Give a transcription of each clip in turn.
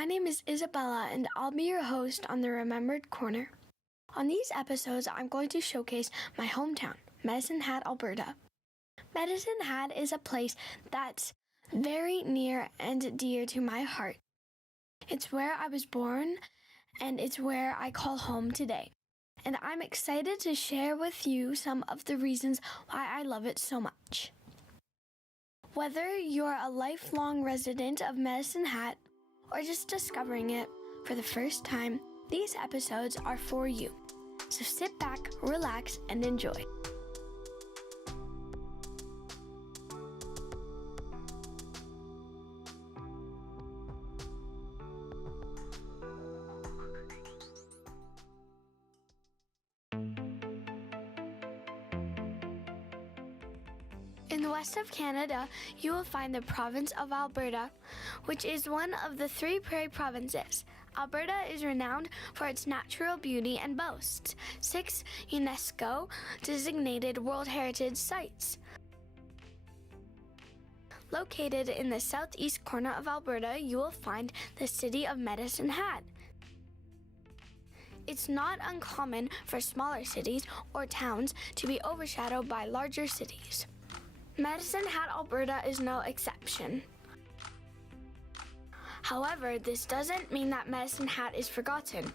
My name is Isabela, and I'll be your host on the Remembered Corner. On these episodes, I'm going to showcase my hometown, Medicine Hat, Alberta. Medicine Hat is a place that's very near and dear to my heart. It's where I was born, and it's where I call home today. And I'm excited to share with you some of the reasons why I love it so much. Whether you're a lifelong resident of Medicine Hat or just discovering it for the first time, these episodes are for you. So sit back, relax, and enjoy. In the west of Canada, you will find the province of Alberta, which is one of the three prairie provinces. Alberta is renowned for its natural beauty and boasts 6 UNESCO-designated World Heritage Sites. Located in the southeast corner of Alberta, you will find the city of Medicine Hat. It's not uncommon for smaller cities or towns to be overshadowed by larger cities. Medicine Hat, Alberta is no exception. However, this doesn't mean that Medicine Hat is forgotten.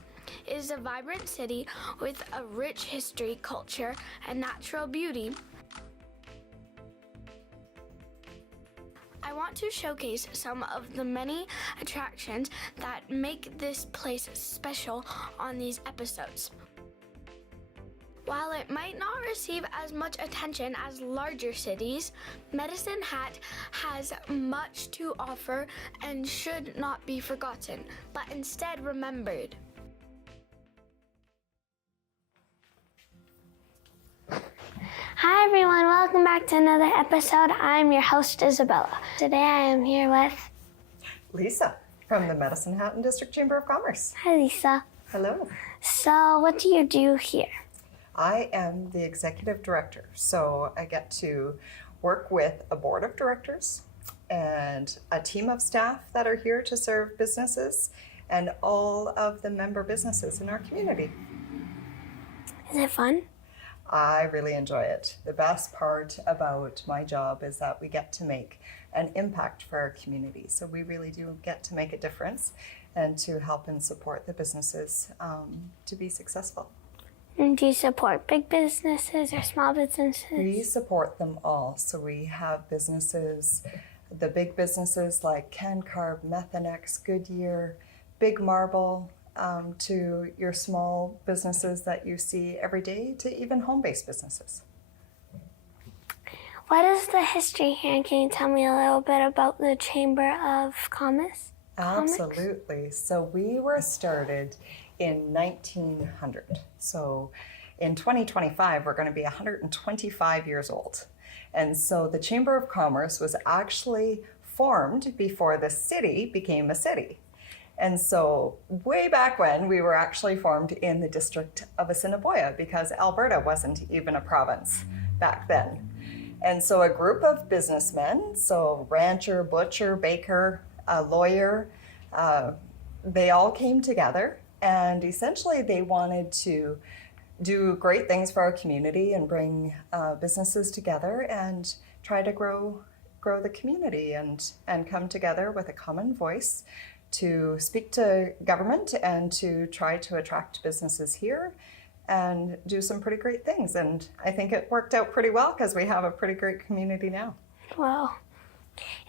It is a vibrant city with a rich history, culture, and natural beauty. I want to showcase some of the many attractions that make this place special on these episodes. While it might not receive as much attention as larger cities, Medicine Hat has much to offer and should not be forgotten, but instead remembered. Hi everyone, welcome back to another episode. I'm your host, Isabela. Today I am here with Lisa from the Medicine Hat and District Chamber of Commerce. Hi Lisa. Hello. So what do you do here? I am the executive director, so I get to work with a board of directors and a team of staff that are here to serve businesses and all of the member businesses in our community. Is it fun? I really enjoy it. The best part about my job is that we get to make an impact for our community. So we really do get to make a difference and to help and support the businesses to be successful. And do you support big businesses or small businesses? We support them all. So we have businesses, the big businesses like CanCarb, Methanex, Goodyear, Big Marble, to your small businesses that you see every day, to even home-based businesses. What is the history here? Can you tell me a little bit about the Chamber of Commerce? Absolutely. So we were started in 1900. So in 2025, we're going to be 125 years old. And so the Chamber of Commerce was actually formed before the city became a city. And so way back when, we were actually formed in the district of Assiniboia because Alberta wasn't even a province back then. And so a group of businessmen, so rancher, butcher, baker, a lawyer, they all came together. And essentially, they wanted to do great things for our community and bring businesses together and try to grow the community and come together with a common voice to speak to government and to try to attract businesses here and do some pretty great things. And I think it worked out pretty well because we have a pretty great community now. Wow.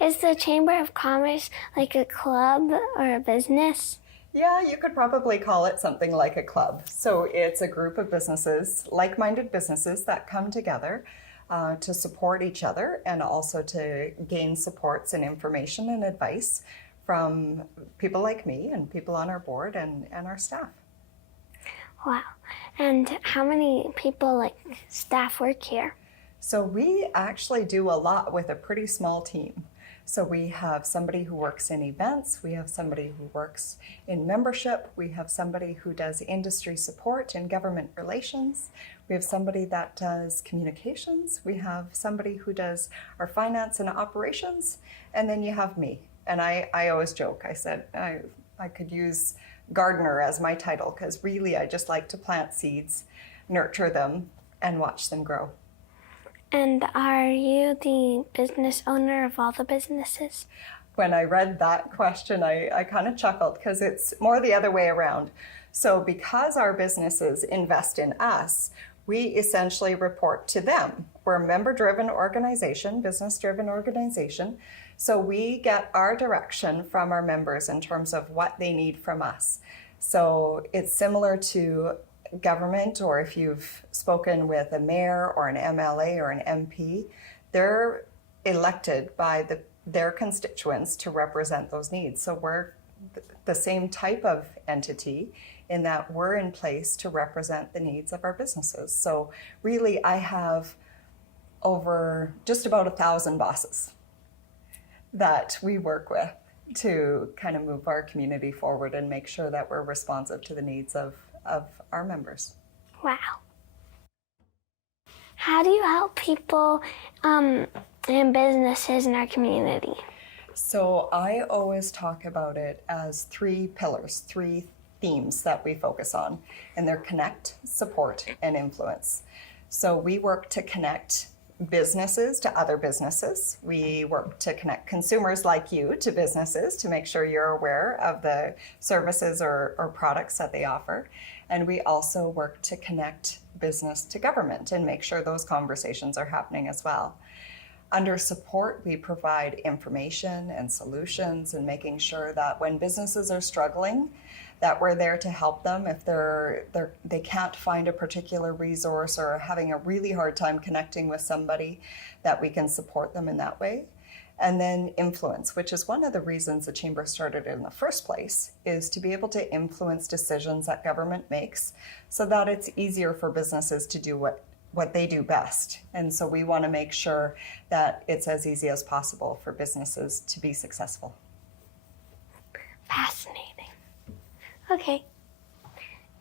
Is the Chamber of Commerce like a club or a business? Yeah, you could probably call it something like a club. So it's a group of businesses, like-minded businesses that come together to support each other and also to gain supports and information and advice from people like me and people on our board and our staff. Wow. And how many people, like staff, work here? So we actually do a lot with a pretty small team. So we have somebody who works in events, we have somebody who works in membership, we have somebody who does industry support and government relations, we have somebody that does communications, we have somebody who does our finance and operations, and then you have me. And I always joke, I said, I could use gardener as my title, because really I just like to plant seeds, nurture them, and watch them grow. And are you the business owner of all the businesses? When I read that question, I kind of chuckled, because it's more the other way around. So because our businesses invest in us, we essentially report to them. We're a member-driven organization, business-driven organization. So we get our direction from our members in terms of what they need from us. So it's similar to government, or if you've spoken with a mayor or an MLA or an MP, they're elected by their constituents to represent those needs. So we're the same type of entity in that we're in place to represent the needs of our businesses. So really, I have over just about 1,000 bosses that we work with to kind of move our community forward and make sure that we're responsive to the needs of our members. Wow. How do you help people and businesses in our community? So I always talk about it as 3 pillars, 3 themes that we focus on, and they're connect, support, and influence. So we work to connect businesses to other businesses. We work to connect consumers like you to businesses to make sure you're aware of the services or products that they offer. And we also work to connect business to government and make sure those conversations are happening as well. Under support, we provide information and solutions, and making sure that when businesses are struggling, that we're there to help them if they can't find a particular resource or are having a really hard time connecting with somebody, that we can support them in that way. And then influence, which is one of the reasons the Chamber started in the first place, is to be able to influence decisions that government makes so that it's easier for businesses to do what they do best. And so we want to make sure that it's as easy as possible for businesses to be successful. Fascinating. Okay.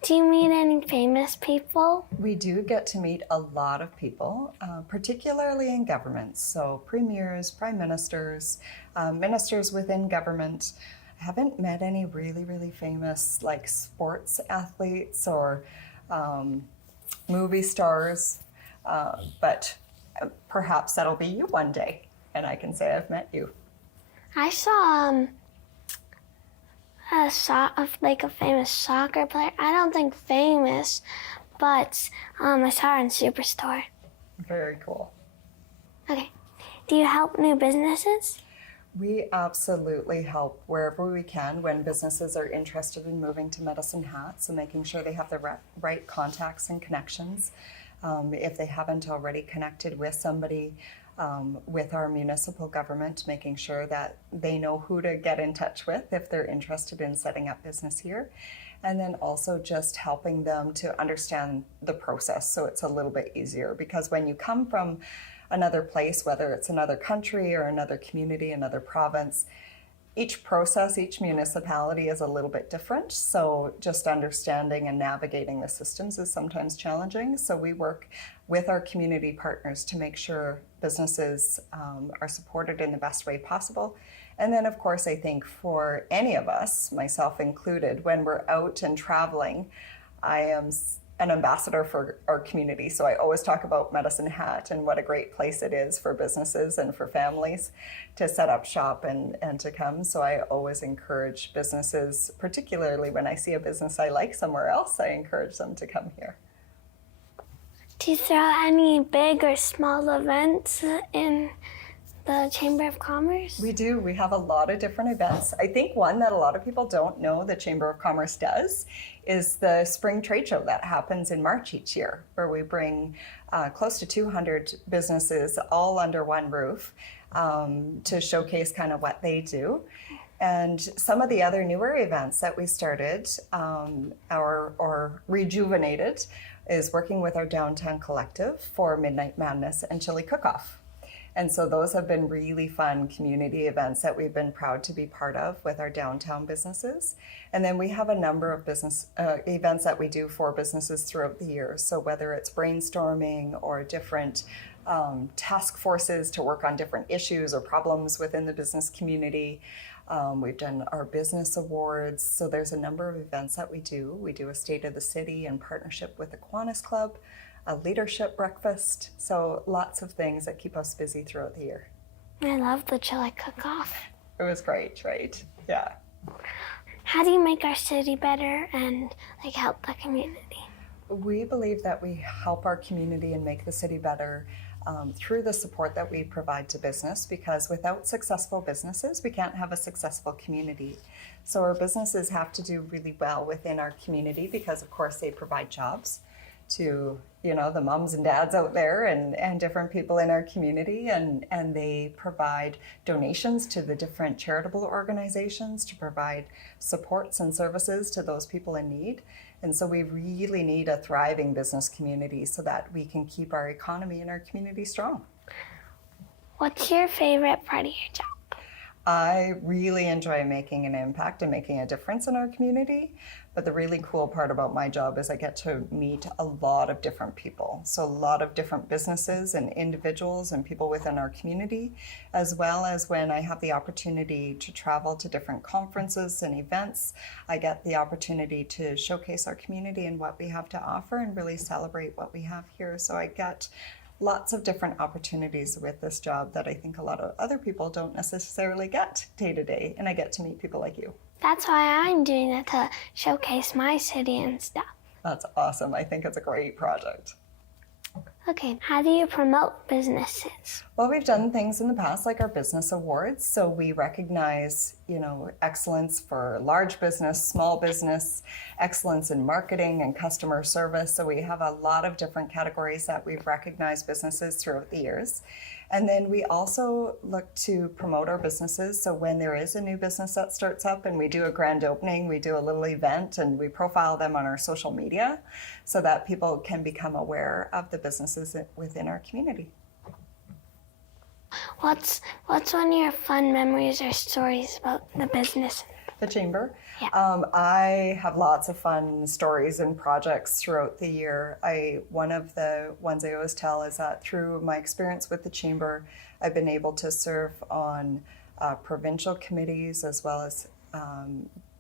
Do you meet any famous people? We do get to meet a lot of people, particularly in government. So premiers, prime ministers, ministers within government. I haven't met any really, really famous like sports athletes or movie stars, but perhaps that'll be you one day, and I can say I've met you. I saw a famous soccer player. I don't think famous, but I saw her in Superstore. Very cool. Okay. Do you help new businesses? We absolutely help wherever we can when businesses are interested in moving to Medicine Hat, so making sure they have the right contacts and connections. If they haven't already connected with somebody with our municipal government, making sure that they know who to get in touch with if they're interested in setting up business here. And then also just helping them to understand the process so it's a little bit easier, because when you come from another place, whether it's another country or another community, another province, each process, each municipality is a little bit different. So just understanding and navigating the systems is sometimes challenging. So we work with our community partners to make sure businesses are supported in the best way possible. And then, of course, I think for any of us, myself included, when we're out and traveling, I am an ambassador for our community. So I always talk about Medicine Hat and what a great place it is for businesses and for families to set up shop and to come. So I always encourage businesses, particularly when I see a business I like somewhere else, I encourage them to come here. Do you throw any big or small events in the Chamber of Commerce? We do. We have a lot of different events. I think one that a lot of people don't know the Chamber of Commerce does is the spring trade show that happens in March each year, where we bring close to 200 businesses all under one roof to showcase kind of what they do. And some of the other newer events that we started or rejuvenated is working with our downtown collective for Midnight Madness and Chili Cook-Off. And so those have been really fun community events that we've been proud to be part of with our downtown businesses. And then we have a number of business events that we do for businesses throughout the year. So whether it's brainstorming or different task forces to work on different issues or problems within the business community, We've done our business awards. So there's a number of events that we do. We do a State of the City in partnership with the Kiwanis Club, a leadership breakfast. So lots of things that keep us busy throughout the year. I love the chili cook-off. It was great, right? Yeah. How do you make our city better and help the community? We believe that we help our community and make the city better through the support that we provide to business, because without successful businesses, we can't have a successful community. So our businesses have to do really well within our community because, of course, they provide jobs to the moms and dads out there and different people in our community, and they provide donations to the different charitable organizations to provide supports and services to those people in need. And so we really need a thriving business community so that we can keep our economy and our community strong. What's your favorite part of your job? I really enjoy making an impact and making a difference in our community. But the really cool part about my job is I get to meet a lot of different people. So a lot of different businesses and individuals and people within our community, as well as when I have the opportunity to travel to different conferences and events, I get the opportunity to showcase our community and what we have to offer and really celebrate what we have here. So I get lots of different opportunities with this job that I think a lot of other people don't necessarily get day to day, and I get to meet people like you. That's why I'm doing it, to showcase my city and stuff. That's awesome. I think it's a great project. Okay, how do you promote businesses? Well, we've done things in the past like our business awards. So we recognize, excellence for large business, small business, excellence in marketing and customer service. So we have a lot of different categories that we've recognized businesses throughout the years. And then we also look to promote our businesses. So when there is a new business that starts up and we do a grand opening, we do a little event and we profile them on our social media so that people can become aware of the businesses within our community. What's one of your fun memories or stories about the business? The Chamber? Yeah. I have lots of fun stories and projects throughout the year. One of the ones I always tell is that through my experience with the Chamber, I've been able to serve on provincial committees as well as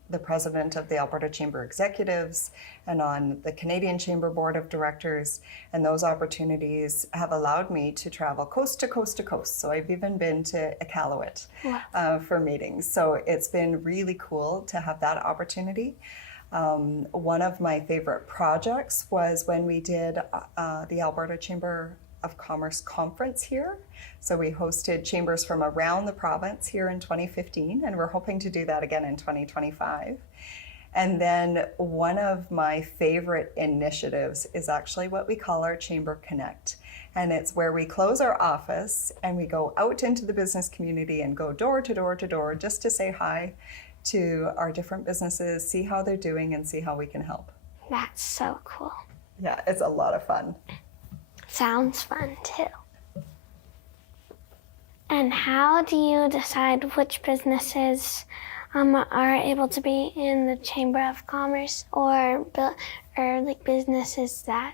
the president of the Alberta Chamber Executives and on the Canadian Chamber Board of Directors. And those opportunities have allowed me to travel coast to coast to coast. So I've even been to Iqaluit for meetings. So it's been really cool to have that opportunity. One of my favorite projects was when we did the Alberta Chamber of Commerce conference here. So we hosted chambers from around the province here in 2015, and we're hoping to do that again in 2025. And then one of my favorite initiatives is actually what we call our Chamber Connect. And it's where we close our office and we go out into the business community and go door to door to door just to say hi to our different businesses, see how they're doing, and see how we can help. That's so cool. Yeah, it's a lot of fun. Sounds fun too. And how do you decide which businesses are able to be in the Chamber of Commerce or businesses that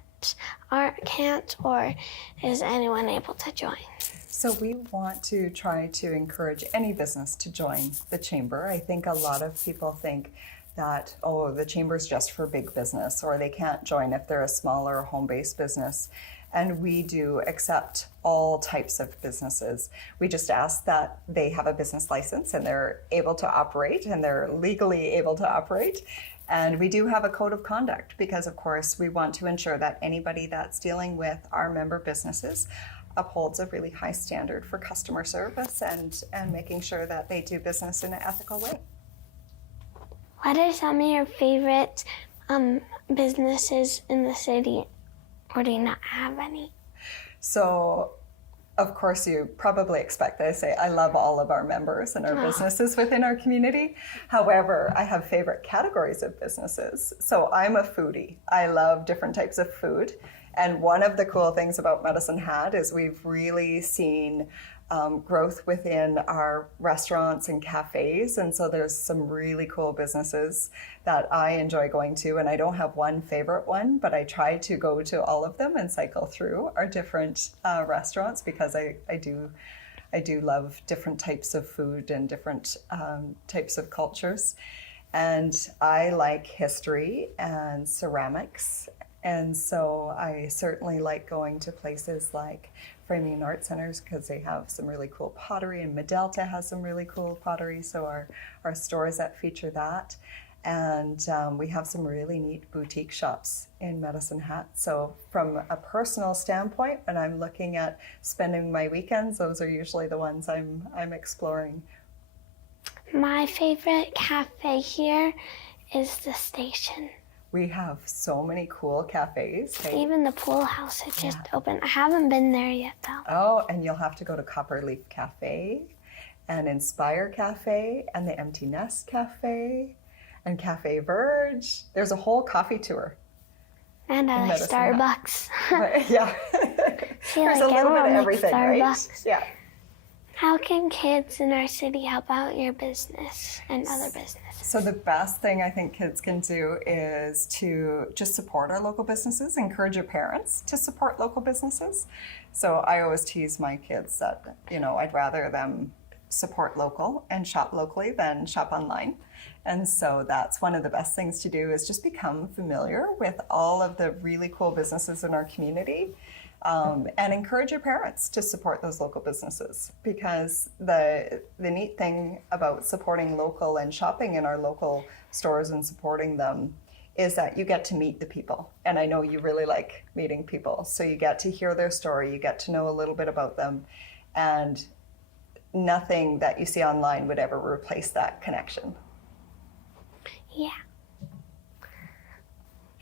can't, or is anyone able to join? So we want to try to encourage any business to join the Chamber. I think a lot of people think that, the Chamber's just for big business, or they can't join if they're a smaller home-based business. And we do accept all types of businesses. We just ask that they have a business license and they're able to operate and they're legally able to operate. And we do have a code of conduct because, of course, we want to ensure that anybody that's dealing with our member businesses upholds a really high standard for customer service and making sure that they do business in an ethical way. What are some of your favorite businesses in the city? Or do you not have any? So, of course, you probably expect that I say I love all of our members and our businesses within our community. However, I have favorite categories of businesses. So I'm a foodie. I love different types of food. And one of the cool things about Medicine Hat is we've really seen growth within our restaurants and cafes. And so there's some really cool businesses that I enjoy going to. And I don't have one favorite one, but I try to go to all of them and cycle through our different restaurants because I do I do love different types of food and different types of cultures. And I like history and ceramics. And so I certainly like going to places like Framing and Art Centers because they have some really cool pottery, and Medelta has some really cool pottery. So our stores that feature that. And we have some really neat boutique shops in Medicine Hat. So from a personal standpoint, when I'm looking at spending my weekends, those are usually the ones I'm exploring. My favorite cafe here is the station. We have so many cool cafes. Hey? Even the pool house had just opened. I haven't been there yet though. Oh, and you'll have to go to Copperleaf Cafe and Inspire Cafe and the Empty Nest Cafe and Cafe Verge. There's a whole coffee tour. And I like Starbucks. Yeah. There's a little bit of everything, right? Yeah. How can kids in our city help out your business and other businesses? So the best thing I think kids can do is to just support our local businesses, encourage your parents to support local businesses. So I always tease my kids that, I'd rather them support local and shop locally than shop online. And so that's one of the best things to do is just become familiar with all of the really cool businesses in our community. And encourage your parents to support those local businesses, because the neat thing about supporting local and shopping in our local stores and supporting them is that you get to meet the people. And I know you really like meeting people. So you get to hear their story, you get to know a little bit about them, and nothing that you see online would ever replace that connection. Yeah.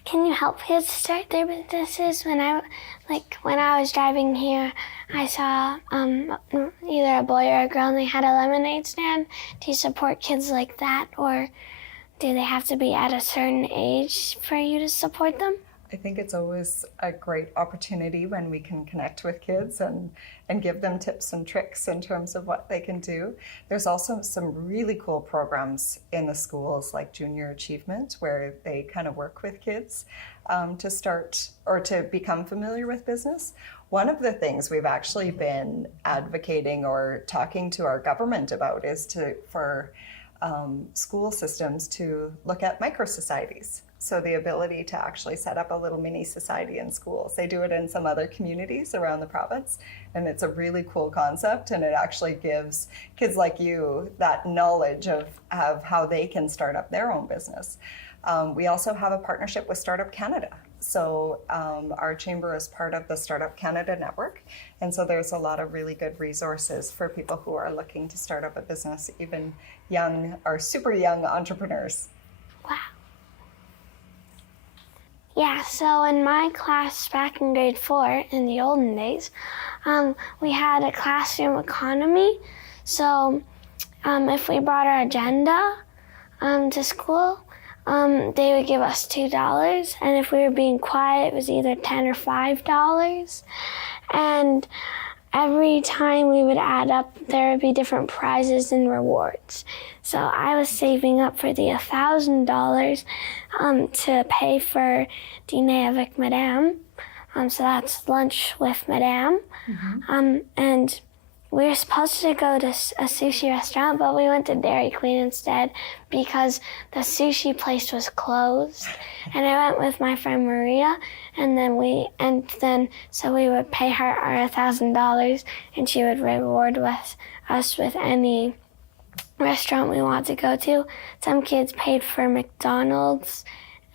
Can you help kids start their businesses? When I was driving here, I saw either a boy or a girl, and they had a lemonade stand. Do you support kids like that, or do they have to be at a certain age for you to support them? I think it's always a great opportunity when we can connect with kids and give them tips and tricks in terms of what they can do. There's also some really cool programs in the schools like Junior Achievement, where they kind of work with kids to start or to become familiar with business. One of the things we've actually been advocating or talking to our government about is for school systems to look at micro-societies. So the ability to actually set up a little mini society in schools. They do it in some other communities around the province, and it's a really cool concept, and it actually gives kids like you that knowledge of how they can start up their own business. We also have a partnership with Startup Canada. So our chamber is part of the Startup Canada network, and so there's a lot of really good resources for people who are looking to start up a business, even young or super young entrepreneurs. Wow. Yeah, so in my class back in grade 4, in the olden days, we had a classroom economy. So if we brought our agenda to school, they would give us $2. And if we were being quiet, it was either $10 or $5. And every time we would add up, there would be different prizes and rewards. So I was saving up for the $1,000 to pay for dîner avec Madame. So that's lunch with Madame. Mm-hmm. And we were supposed to go to a sushi restaurant, but we went to Dairy Queen instead because the sushi place was closed. And I went with my friend Maria, so we would pay her our $1,000, and she would reward us with any restaurant we want to go to. Some kids paid for McDonald's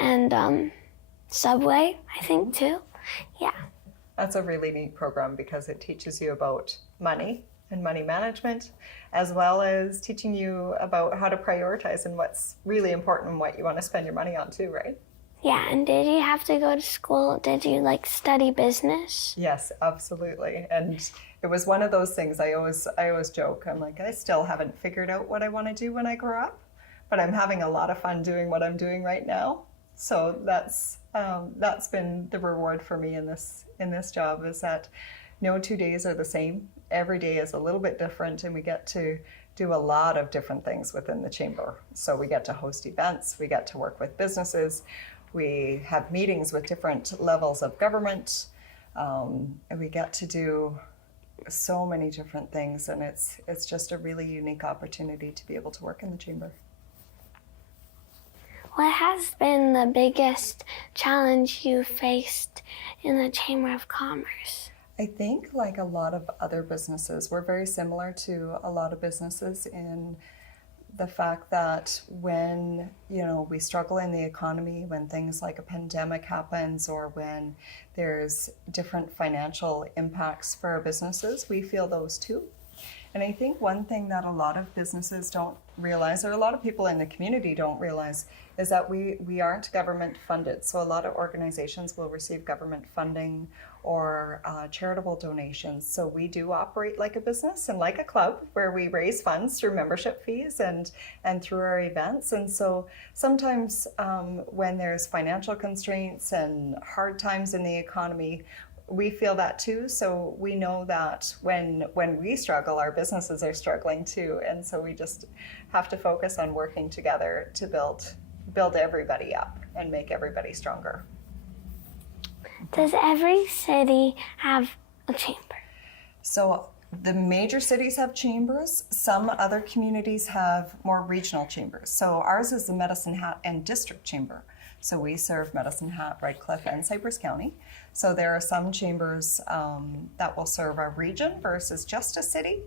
and Subway, I think, too. Yeah. That's a really neat program because it teaches you about money and money management, as well as teaching you about how to prioritize and what's really important and what you want to spend your money on too, right? Yeah, and did you have to go to school? Did you study business? Yes, absolutely. And it was one of those things I always joke. I'm like, I still haven't figured out what I want to do when I grow up, but I'm having a lot of fun doing what I'm doing right now. So that's been the reward for me in this job, is that no 2 days are the same. Every day is a little bit different, and we get to do a lot of different things within the chamber. So we get to host events, we get to work with businesses, we have meetings with different levels of government, and we get to do so many different things, and it's just a really unique opportunity to be able to work in the chamber. What has been the biggest challenge you faced in the Chamber of Commerce? I think, like a lot of other businesses, we're very similar to a lot of businesses in the fact that when, we struggle in the economy, when things like a pandemic happens, or when there's different financial impacts for our businesses, we feel those too. And I think one thing that a lot of businesses don't realize, or a lot of people in the community don't realize, is that we aren't government funded. So a lot of organizations will receive government funding or charitable donations. So we do operate like a business and like a club, where we raise funds through membership fees and through our events. And so sometimes when there's financial constraints and hard times in the economy, we feel that too. So we know that when we struggle, our businesses are struggling too. And so we just have to focus on working together to build everybody up and make everybody stronger. Does every city have a chamber? So the major cities have chambers. Some other communities have more regional chambers. So ours is the Medicine Hat and District Chamber. So we serve Medicine Hat, Redcliffe, and Cypress County. So there are some chambers that will serve a region versus just a city.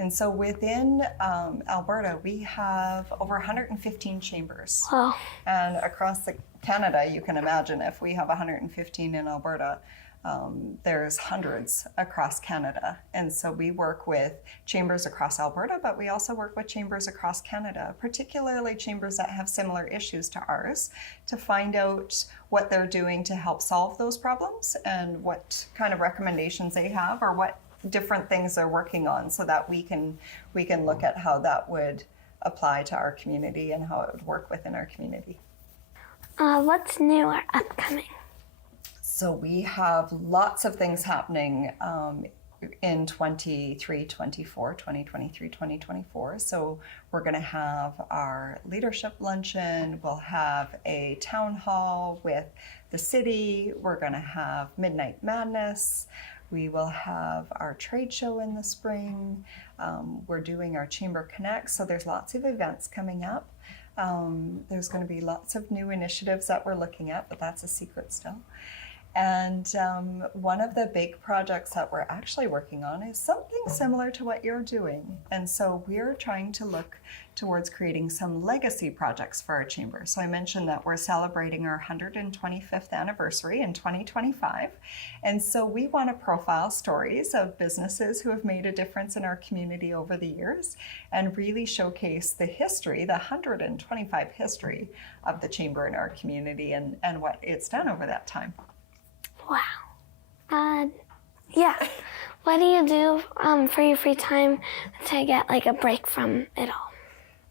And so within Alberta, we have over 115 chambers. Wow. And across Canada, you can imagine if we have 115 in Alberta, there's hundreds across Canada. And so we work with chambers across Alberta, but we also work with chambers across Canada, particularly chambers that have similar issues to ours, to find out what they're doing to help solve those problems and what kind of recommendations they have, or what different things they're working on, so that we can look at how that would apply to our community and how it would work within our community. What's new or upcoming? So we have lots of things happening in 2023, 2024. So we're going to have our leadership luncheon. We'll have a town hall with the city. We're going to have Midnight Madness. We will have our trade show in the spring. We're doing our Chamber Connect. So there's lots of events coming up. There's going to be lots of new initiatives that we're looking at, but that's a secret still. And one of the big projects that we're actually working on is something similar to what you're doing. And so we're trying to look towards creating some legacy projects for our chamber. So I mentioned that we're celebrating our 125th anniversary in 2025. And so we want to profile stories of businesses who have made a difference in our community over the years, and really showcase the history, the 125 history of the chamber in our community, and what it's done over that time. Wow. Yeah. What do you do for your free time to get like a break from it all?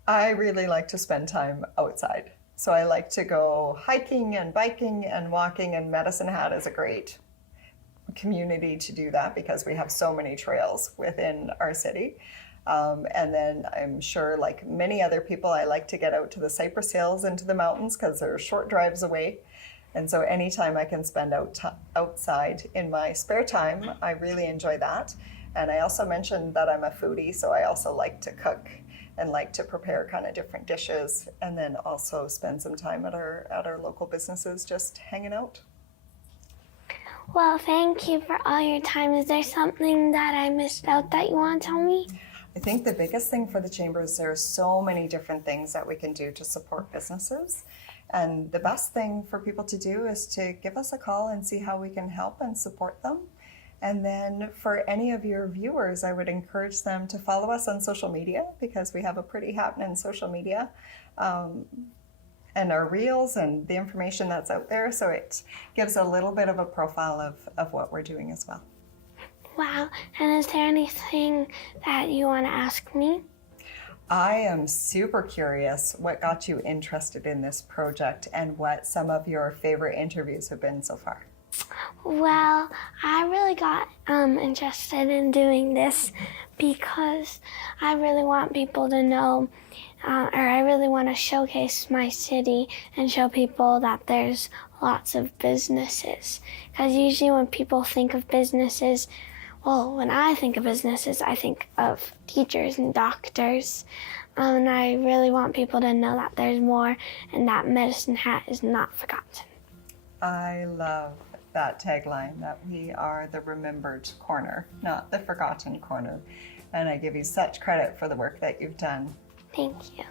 I really like to spend time outside. So I like to go hiking and biking and walking, and Medicine Hat is a great community to do that because we have so many trails within our city. And then I'm sure, like many other people, I like to get out to the Cypress Hills and to the mountains because they're short drives away. And so anytime I can spend outside in my spare time, I really enjoy that. And I also mentioned that I'm a foodie, so I also like to cook and like to prepare kind of different dishes, and then also spend some time at our local businesses just hanging out. Well, thank you for all your time. Is there something that I missed out that you want to tell me? I think the biggest thing for the chamber is there are so many different things that we can do to support businesses. And the best thing for people to do is to give us a call and see how we can help and support them. And then for any of your viewers, I would encourage them to follow us on social media, because we have a pretty happening social media, and our reels and the information that's out there. So it gives a little bit of a profile of what we're doing as well. Wow. And is there anything that you want to ask me? I am super curious what got you interested in this project and what some of your favorite interviews have been so far. Well, I really got interested in doing this because I really want people to know, or I really want to showcase my city and show people that there's lots of businesses. Because usually when people think of businesses, Well, when I think of businesses, I think of teachers and doctors. And I really want people to know that there's more and that Medicine Hat is not forgotten. I love that tagline, that we are the remembered corner, not the forgotten corner. And I give you such credit for the work that you've done. Thank you.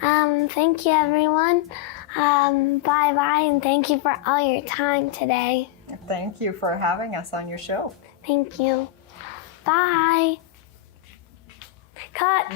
Thank you, everyone. Bye-bye, and thank you for all your time today. Thank you for having us on your show. Thank you. Bye. Cut.